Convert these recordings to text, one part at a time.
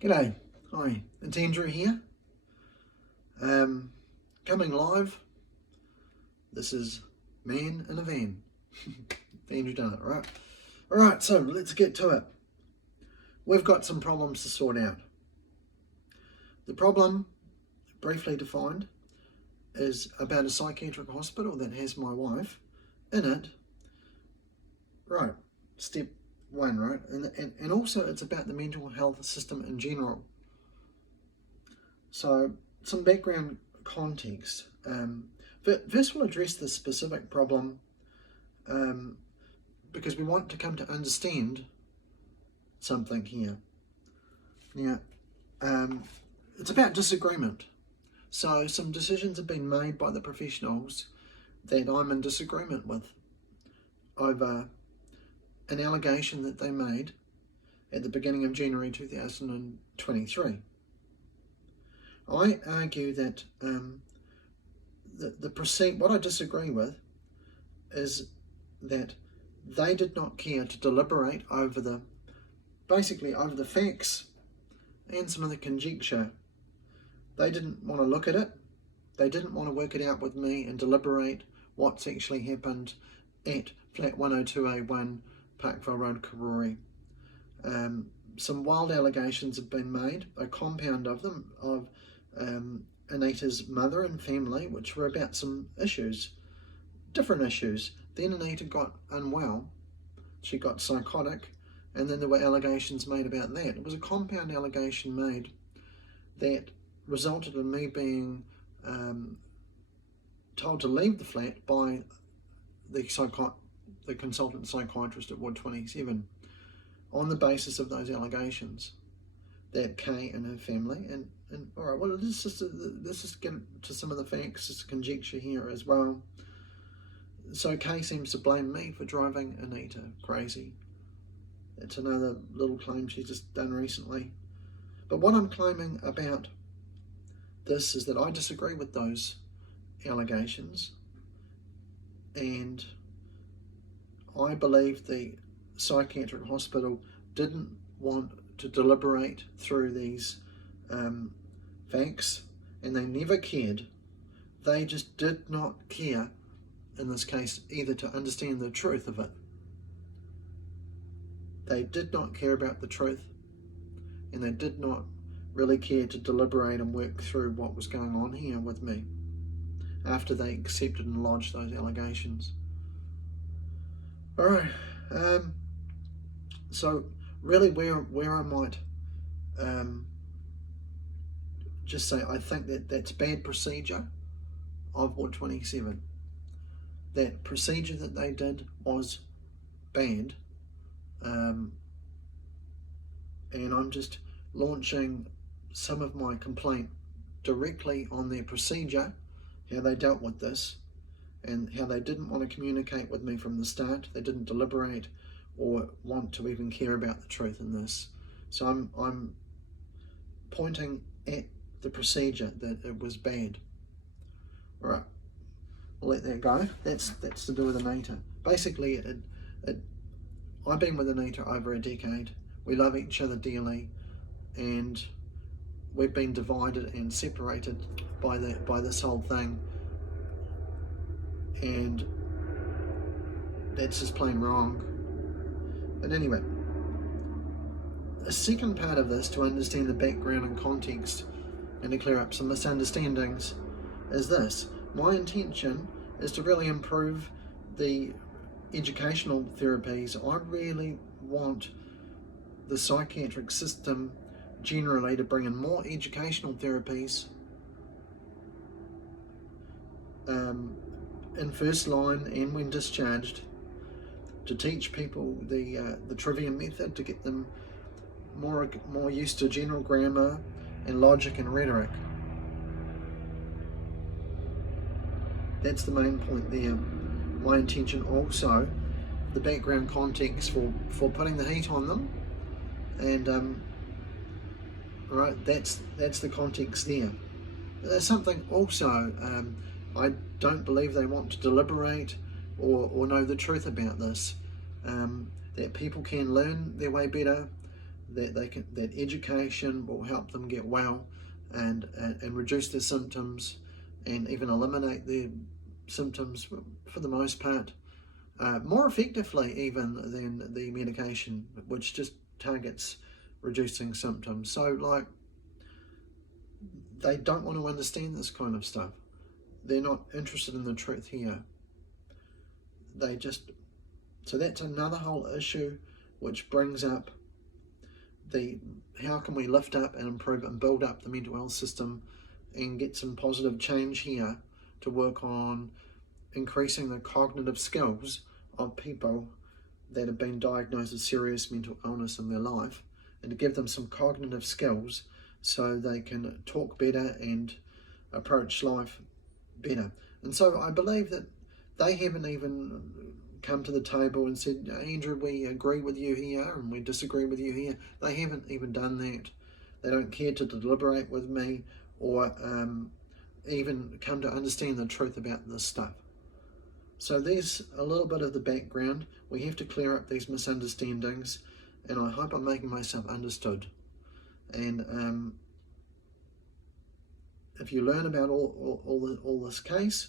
G'day, hi, it's Andrew here. Coming live. This is Man in a Van. Andrew done it, right? Alright, so let's get to it. We've got some problems to sort out. The problem, briefly defined, is about a psychiatric hospital that has my wife in it. Right, step one, right? And also it's about the mental health system in general. So, some background context. First we'll address the specific problem because we want to come to understand something here. Now, it's about disagreement. So some decisions have been made by the professionals that I'm in disagreement with over an allegation that they made at the beginning of January 2023. I argue that what I disagree with is that they did not care to deliberate over the facts and some of the conjecture. They didn't want to look at it. They didn't want to work it out with me and deliberate what's actually happened at flat 102A1 Parkville Road, Karori. Some wild allegations have been made, a compound of them, of Anita's mother and family, which were about some issues, different issues. Then Anita got unwell, she got psychotic, and then there were allegations made about that. It was a compound allegation made that resulted in me being told to leave the flat by the consultant psychiatrist at Ward 27 on the basis of those allegations that Kay and her family, and all right, well, let's just get to some of the facts, just conjecture here as well. So Kay seems to blame me for driving Anita crazy. It's another little claim she's just done recently. But what I'm claiming about this is that I disagree with those allegations, and I believe the psychiatric hospital didn't want to deliberate through these facts, and they never cared. They just did not care, in this case, either to understand the truth of it. They did not care about the truth, and they did not really care to deliberate and work through what was going on here with me after they accepted and lodged those allegations. Alright, so really where I might just say I think that's bad procedure of Ward 27. That procedure that they did was bad, and I'm just launching some of my complaint directly on their procedure, how they dealt with this, and how they didn't want to communicate with me from the start. They didn't deliberate or want to even care about the truth in this. So I'm pointing at the procedure, that it was bad. All right, I'll let that go. That's to do with Anita. Basically, I've been with Anita over a decade. We love each other dearly, and we've been divided and separated by this whole thing, and that's just plain wrong. But anyway, the second part of this, to understand the background and context and to clear up some misunderstandings, is this. My intention is to really improve the educational therapies. I really want the psychiatric system generally to bring in more educational therapies in first line and when discharged, to teach people the Trivium method, to get them more used to general grammar and logic and rhetoric. That's the main point there. My intention also, the background context for putting the heat on them, and right, that's the context there. There's something also, I don't believe they want to deliberate or know the truth about this, that people can learn their way better that education will help them get well and reduce their symptoms and even eliminate their symptoms for the most part more effectively even than the medication, which just targets reducing symptoms. So like, they don't want to understand this kind of stuff. They're not interested in the truth here. So that's another whole issue, which brings up how can we lift up and improve and build up the mental health system and get some positive change here to work on increasing the cognitive skills of people that have been diagnosed with serious mental illness in their life, and to give them some cognitive skills so they can talk better and approach life better. And so I believe that they haven't even come to the table and said, Andrew, we agree with you here and we disagree with you here. They haven't even done that. They don't care to deliberate with me or even come to understand the truth about this stuff. So there's a little bit of the background. We have to clear up these misunderstandings, and I hope I'm making myself understood. And if you learn about all this case,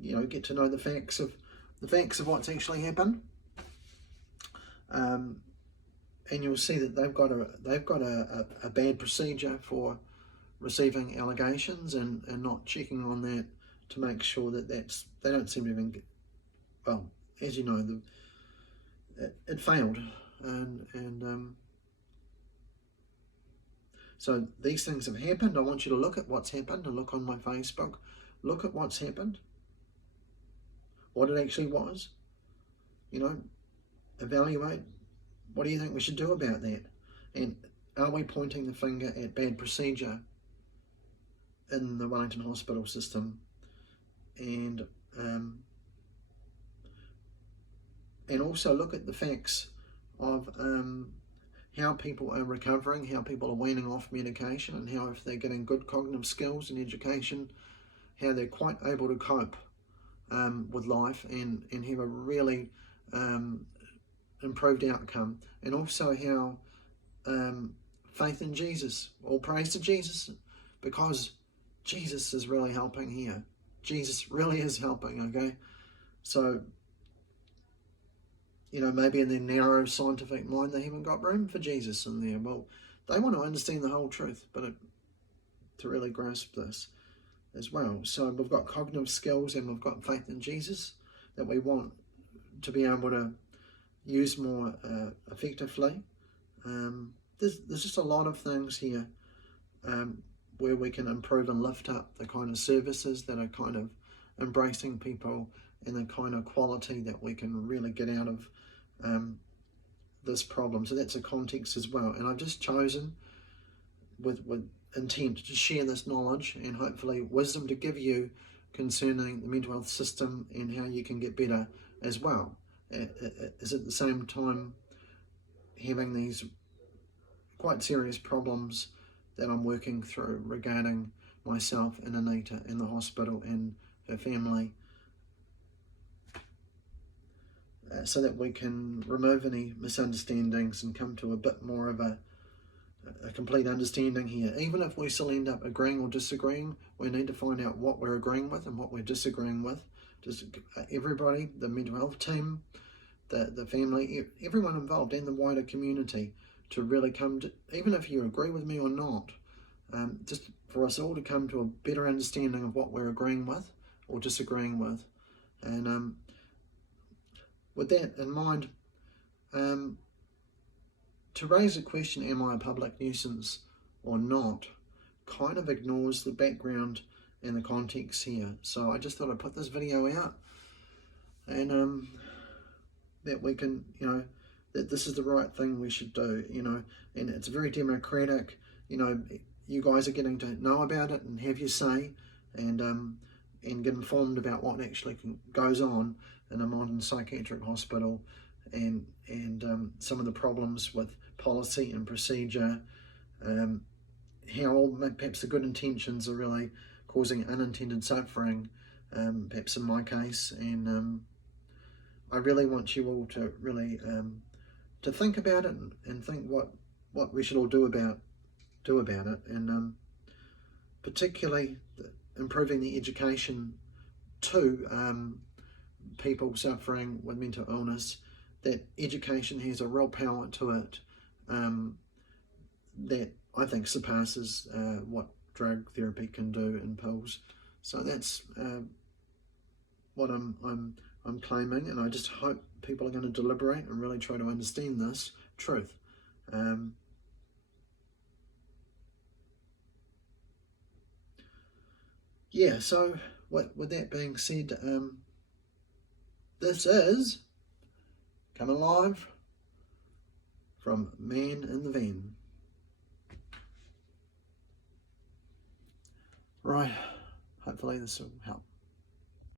get to know the facts of what's actually happened, and you'll see that they've got a bad procedure for receiving allegations and not checking on that to make sure that they don't seem to even get, well, as you know, it failed, and so these things have happened. I want you to look at what's happened and look on my Facebook. Look at what's happened, what it actually was. Evaluate. What do you think we should do about that? And are we pointing the finger at bad procedure in the Wellington hospital system? And also look at the facts of how people are recovering, how people are weaning off medication, and how if they're getting good cognitive skills and education, how they're quite able to cope with life and have a really improved outcome. And also how faith in Jesus, all praise to Jesus, because Jesus is really helping here. Jesus really is helping, okay? So, maybe in their narrow scientific mind, they haven't got room for Jesus in there. Well, they want to understand the whole truth, but to really grasp this as well. So we've got cognitive skills and we've got faith in Jesus that we want to be able to use more effectively. There's just a lot of things here where we can improve and lift up the kind of services that are kind of embracing people and the kind of quality that we can really get out of this problem. So that's a context as well. And I've just chosen with intent to share this knowledge and hopefully wisdom to give you concerning the mental health system and how you can get better as well. Is at the same time having these quite serious problems that I'm working through regarding myself and Anita in the hospital and her family, so that we can remove any misunderstandings and come to a bit more of a complete understanding here. Even if we still end up agreeing or disagreeing, we need to find out what we're agreeing with and what we're disagreeing with. Just everybody, the mental health team, the family, everyone involved and the wider community, to really come to, even if you agree with me or not, just for us all to come to a better understanding of what we're agreeing with or disagreeing with. And with that in mind, to raise a question, am I a public nuisance or not, kind of ignores the background and the context here. So I just thought I'd put this video out, and that we can, that this is the right thing we should do, and it's very democratic. You guys are getting to know about it and have your say, and get informed about what actually goes on in a modern psychiatric hospital, and some of the problems with policy and procedure, how perhaps the good intentions are really causing unintended suffering, perhaps in my case. And I really want you all to really to think about it and think what what we should all do about it, and particularly improving the education to people suffering with mental illness. That education has a real power to it that I think surpasses what drug therapy can do in pills. So that's what I'm claiming, and I just hope people are going to deliberate and really try to understand this truth. Yeah, so with that being said, this is coming live from Man in the Van. Right, hopefully this will help.